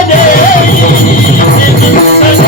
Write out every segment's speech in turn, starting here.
Thank you.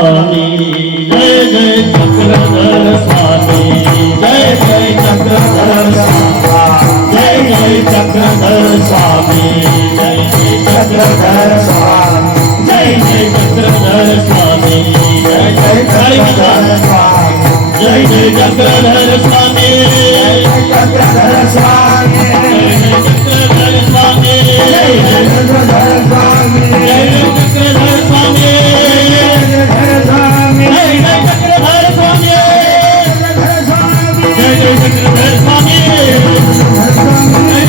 Jai Jai Chakradhar Swami. Jai Jai Chakradhar Swami. Jai Jai Chakradhar Swami. Jai Jai Chakradhar Swami. Jai Jai Chakradhar Swami. Jai Jai Chakradhar Swami. Jai Jai Chakradhar Swami. Jai Jai Chakradhar Swami. Thank you.